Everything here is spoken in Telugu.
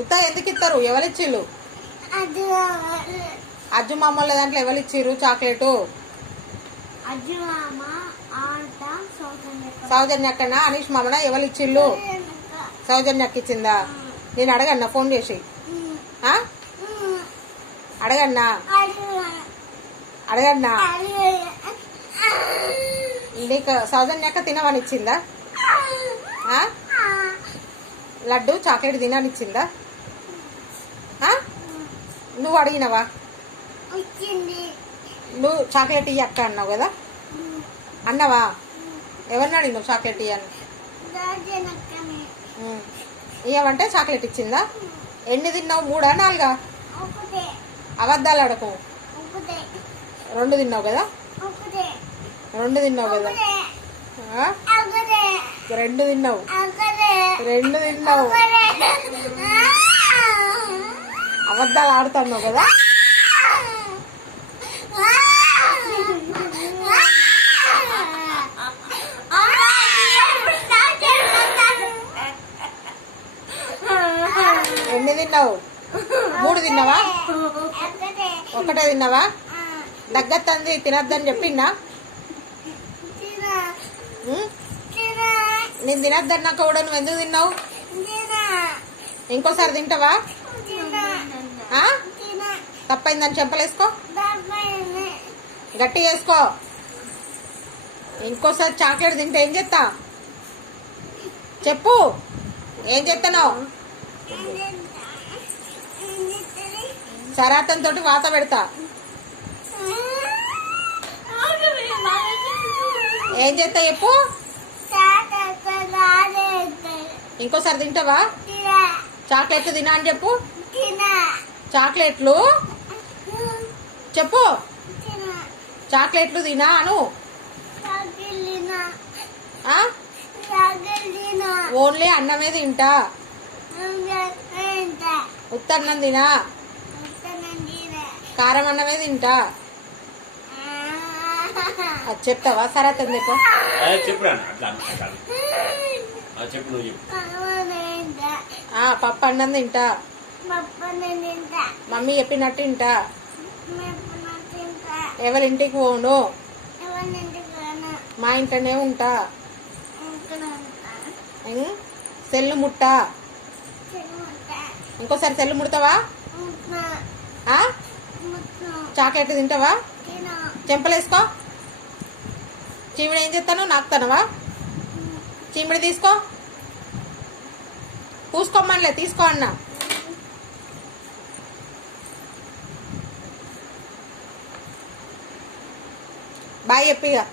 ఉత్త ఎందుకు ఇస్తారు? ఎవరిచ్చిళ్ళు? అజ్జు మామూలు దాంట్లో ఎవరిచ్చిర్రు చాక్లెట్? సౌజన్య అక్కనా అనీష్ మామనా ఎవరిచ్చిళ్ళు? సౌజన్య అక్క ఇచ్చిందా? నేను అడగన్నా ఫోన్ చేసి? అడగన్నా నీకు సౌజన్య అక్క తినవని ఇచ్చిందా? లడ్డు చాక్లెట్ తినని ఇచ్చిందా? నువ్వు అడిగినవా? నువ్వు చాక్లెట్ ఇయ్య అక్క అన్నావు కదా, అన్నవా? ఎవరిని అడిగినావు చాక్లెట్ ఇయ్యని? ఇయ్యమంటే చాక్లెట్ ఇచ్చిందా? ఎన్ని తిన్నావు? 3 4? అబద్ధాలు అడకు. 2 తిన్నావు కదా? 2 తిన్నావు కదా? 2 తిన్నావు. 2 తిన్నావు. అబద్ధాలు ఆడుతున్నావు కదా? ఎన్ని తిన్నావు? 3 తిన్నావా? 1 తిన్నావా? దగ్గత్తంది తినద్దని చెప్పిందా? నేను తినద్దన్నాక కూడా నువ్వు ఎందుకు తిన్నావు? ఇంకోసారి తింటావా? తప్పైందని చెంపలేసుకో, గట్టి వేసుకో. ఇంకోసారి చాక్లెట్ తింటే ఏం చేస్తా చెప్పు? ఏం చేస్తానో? సరాతం తోటి వాత పెడతా. ఏం చేస్తా చెప్పు? ఇంకోసారి తింటావా? చాక్లెట్లు తినా అని చెప్పు. చాక్లెట్లు చెప్పు. చాక్లెట్లు తినా అను. ఓన్లీ అన్నమే తింటా. ఉత్తన్నం తినా. కారం అన్నమే తింటా. అది చెప్తావా? సరే అతను పప్పు అన్నం తింటా. మమ్మీ చెప్పినట్టు తింటా. ఎవరింటికి పోను. మా ఇంట్లోనే ఉంటా. సెల్లు ముట్టా. ఇంకోసారి సెల్లు ముడతావా? చాక్లెట్ తింటావా? చెంపలేసుకో. చీమిడి ఏం చేస్తాను? నాకుతానవా? చీమిడి తీసుకో. పూసుకోమనిలే, తీసుకో అన్నా. బాయ్ చెప్పిగా.